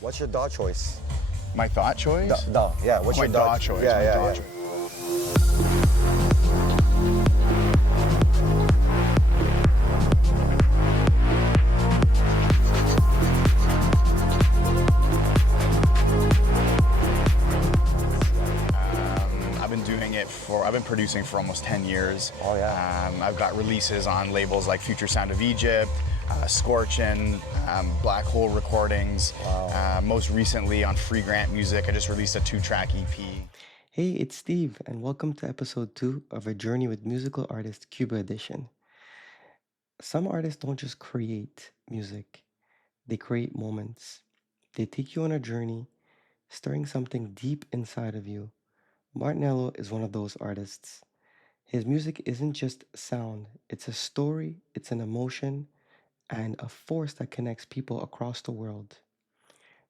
What's your DAW choice? My thought choice? DAW, yeah. What's my your DAW choice. Yeah, my yeah, DAW yeah. choice. I've been producing for almost 10 years. Oh yeah. I've got releases on labels like Future Sound of Egypt, Scorchin, Black Hole Recordings. Wow. Most recently on Free Grant Music, I just released a 2-track EP. Hey, it's Steve, and welcome to episode 2 of a journey with musical artist Cuba Edition. Some artists don't just create music, they create moments. They take you on a journey, stirring something deep inside of you. Martnello is one of those artists. His music isn't just sound, it's a story, it's an emotion, and a force that connects people across the world.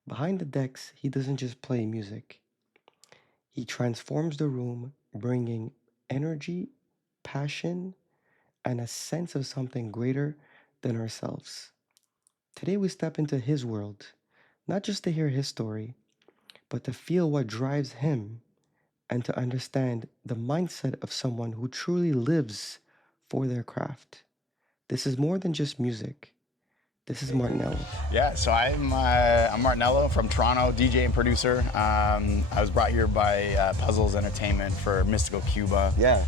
Behind the decks, he doesn't just play music, he transforms the room, bringing energy, passion, and a sense of something greater than ourselves. Today, we step into his world, not just to hear his story, but to feel what drives him and to understand the mindset of someone who truly lives for their craft. This is more than just music. This is Martnello. Yeah, so I'm Martnello from Toronto, DJ and producer. I was brought here by Puzzles Entertainment for Mystical Cuba. Yeah.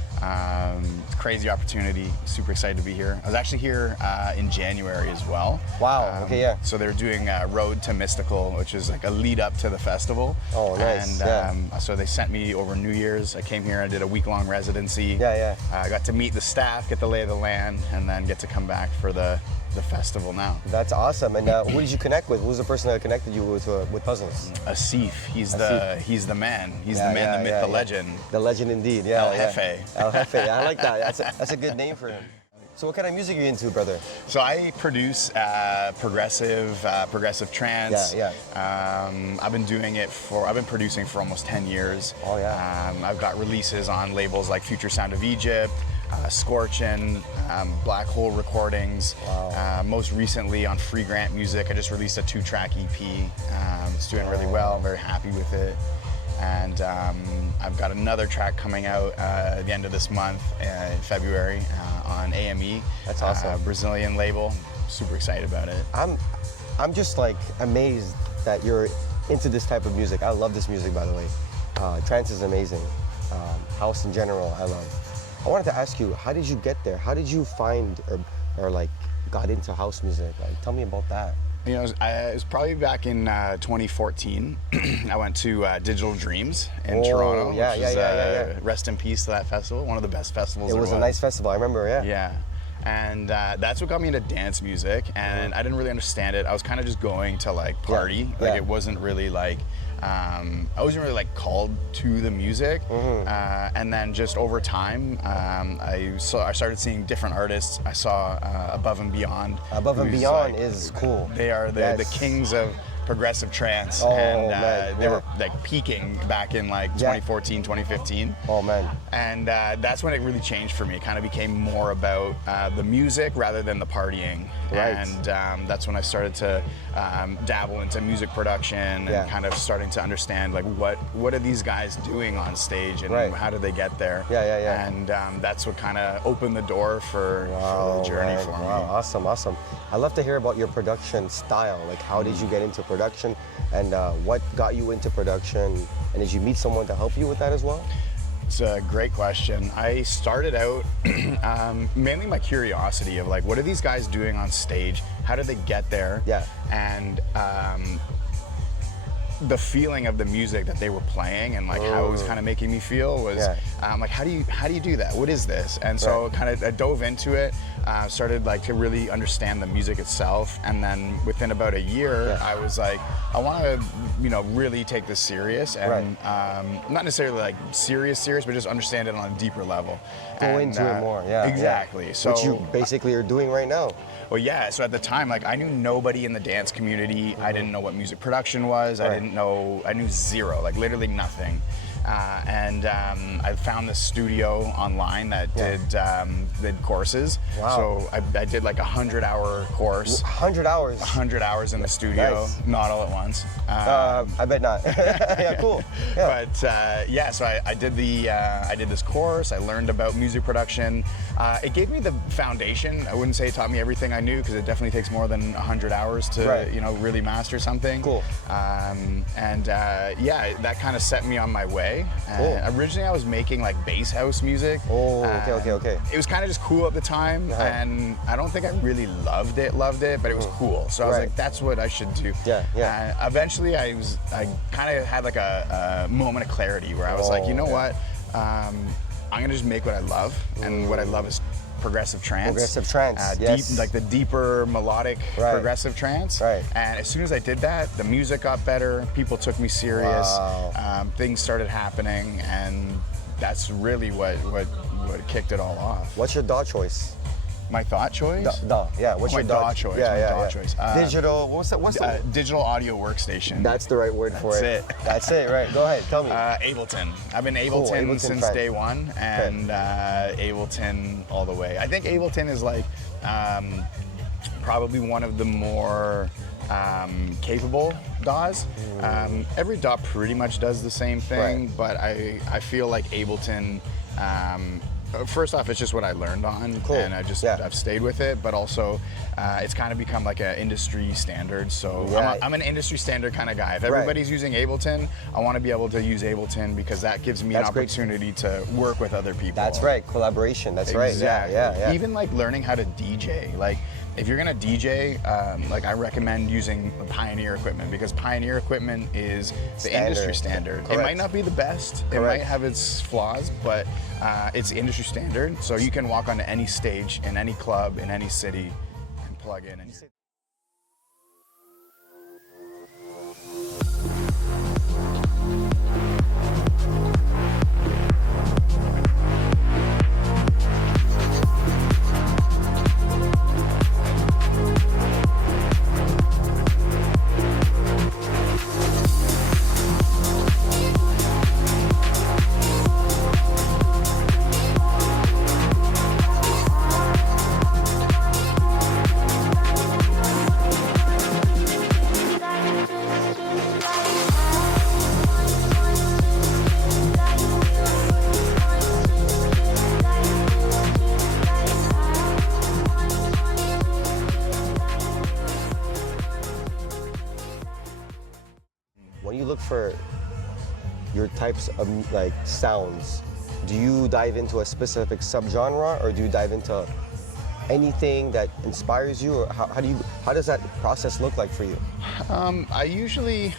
Crazy opportunity, super excited to be here. I was actually here in January as well. Wow, okay, yeah. So they're doing Road to Mystical, which is like a lead up to the festival. Oh, nice, And so they sent me over New Year's. I came here and did a week-long residency. Yeah, yeah. I got to meet the staff, get the lay of the land, and then get to come back for the festival now. That's awesome. And who did you connect with? Who was the person that connected you with Puzzles? Asif, he's the man. He's the man, the myth, the legend. The legend indeed, yeah. El Jefe. El Jefe, I like that. That's a good name for him. So what kind of music are you into, brother? So I produce progressive trance. Yeah, I've been producing for almost 10 years. Oh yeah. I've got releases on labels like Future Sound of Egypt, Scorchin, Black Hole Recordings. Wow. Most recently on Free Grant Music, I just released a 2-track EP. It's doing really well. I'm very happy with it. And I've got another track coming out at the end of this month, in February, on AME. That's awesome. Brazilian label. Super excited about it. I'm just like amazed that you're into this type of music. I love this music, by the way. Trance is amazing. House in general, I love. I wanted to ask you, how did you get there? How did you find or like got into house music? Like, tell me about that. You know, it was probably back in 2014. I went to Digital Dreams in Toronto, yeah, which is yeah. rest in peace to that festival, one of the best festivals It was a nice festival, I remember, yeah. Yeah, and that's what got me into dance music, and I didn't really understand it. I was kind of just going to like party, like it wasn't really like, I wasn't really like called to the music, and then just over time, I started seeing different artists. I saw Above and Beyond. Above and Beyond like, is cool. They are the kings of progressive trance, and they were like peaking back in like 2014, 2015. Oh man. And that's when it really changed for me. It kind of became more about the music rather than the partying. Right. And that's when I started to dabble into music production and kind of starting to understand like what are these guys doing on stage and how do they get there. Yeah. And that's what kind of opened the door for the journey for me. Wow, awesome. I love to hear about your production style. Like, how did you get into production, and what got you into production? And did you meet someone to help you with that as well? It's a great question. I started out mainly my curiosity of like, what are these guys doing on stage? How did they get there? Yeah. And the feeling of the music that they were playing and like how it was kind of making me feel was like, how do you do that? What is this? And so kind of I dove into it, started like to really understand the music itself, and then within about a year I was like, I want to really take this serious and not necessarily like serious, but just understand it on a deeper level. Go into it more, exactly. Yeah. So which you basically are doing right now. Well, yeah, so at the time, like, I knew nobody in the dance community. I didn't know what music production was. I knew zero, like, literally nothing. I found this studio online that did courses. Wow. So I did like 100-hour course. 100 hours. 100 hours in the studio, Nice. not all at once. I bet not. Yeah, cool. Yeah. But so I did I did this course. I learned about music production. It gave me the foundation. I wouldn't say it taught me everything I knew, because it definitely takes more than 100 hours to really master something. Cool. That kind of set me on my way. Cool. Originally, I was making like bass house music. Oh, okay. It was kind of just cool at the time, and I don't think I really loved it, but it was cool. So I was like, that's what I should do. Yeah. Eventually, I kind of had like a moment of clarity where I was like, you know what, I'm gonna just make what I love, and what I love is progressive trance. Progressive trance, yes. Deep, like the deeper melodic progressive trance. Right. And as soon as I did that, the music got better. People took me serious. Wow. Things started happening, and that's really what kicked it all off. What's your DAW choice? My thought choice? Yeah. What's my your DAW choice? Yeah. Choice. Digital. What's that? Digital audio workstation. That's the right word for it. That's it. That's it. Right. Go ahead. Tell me. Ableton. I've been Ableton, Ableton since fan. day one, and Ableton all the way. I think Ableton is like probably one of the more capable DAWs. Every DAW pretty much does the same thing, but I feel like Ableton. First off, it's just what I learned on, and I've stayed with it. But also, it's kind of become like an industry standard. So I'm an industry standard kind of guy. If everybody's using Ableton, I want to be able to use Ableton, because that gives me an opportunity to work with other people. That's right, collaboration. That's exactly. Right. Yeah. Even like learning how to DJ. Like, if you're gonna DJ, like I recommend using Pioneer equipment, because Pioneer equipment is the industry standard. Correct. It might not be the best, it might have its flaws, but it's industry standard. So you can walk onto any stage, in any club, in any city, and plug in. And When you look for your types of like sounds, do you dive into a specific subgenre, or do you dive into anything that inspires you, or how does that process look like for you? I usually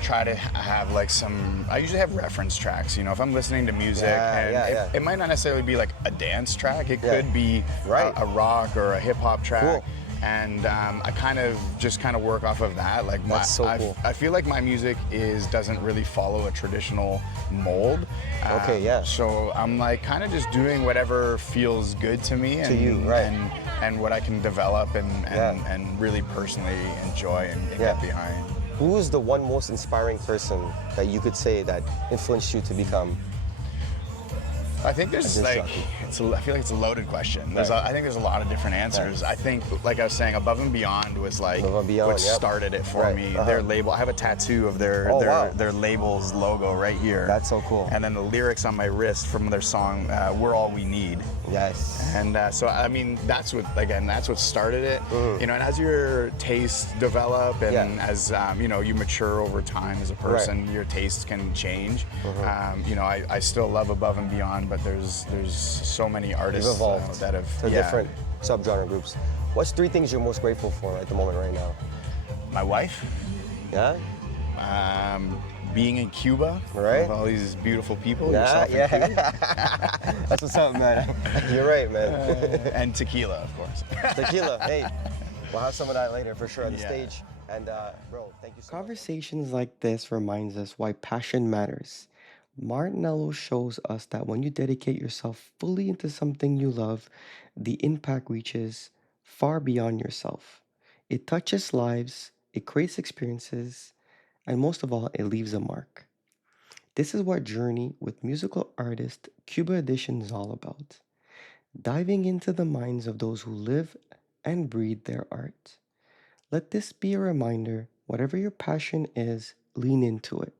try to have like I usually have reference tracks. You know, if I'm listening to music, it might not necessarily be like a dance track. It could be a rock or a hip hop track. Cool. And I kind of work off of that. Like cool. I feel like my music doesn't really follow a traditional mold. So I'm like kind of just doing whatever feels good to me and what I can develop and really personally enjoy and get behind. Who is the one most inspiring person that you could say that influenced you to become? I think there's I feel like it's a loaded question. I think there's a lot of different answers. I think, like I was saying, Above and Beyond was like what started it for me. Their label. I have a tattoo of their label's logo right here. That's so cool. And then the lyrics on my wrist from their song "We're All We Need." Yes. And so I mean, that's what started it. You know, and as your tastes develop and as you know, you mature over time as a person, your tastes can change. You know, I still love Above and Beyond, but there's so many artists that have different subgenre groups. What's 3 things you're most grateful for at the moment right now? My wife. Yeah. Being in Cuba, with all these beautiful people. Yourself in Cuba. That's what's up, man. You're right, man. And tequila, of course. Tequila. Hey, we'll have some of that later for sure on the stage. And bro, thank you so much. Conversations like this reminds us why passion matters. Martnello shows us that when you dedicate yourself fully into something you love, the impact reaches far beyond yourself. It touches lives, it creates experiences, and most of all, it leaves a mark. This is what Journey with Musical Artist Cuba Edition is all about, diving into the minds of those who live and breathe their art. Let this be a reminder whatever your passion is, lean into it.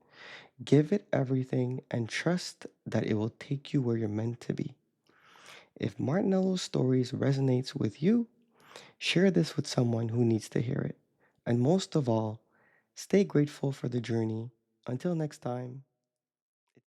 Give it everything and trust that it will take you where you're meant to be. If Martnello's stories resonates with you, share this with someone who needs to hear it. And most of all, stay grateful for the journey. Until next time,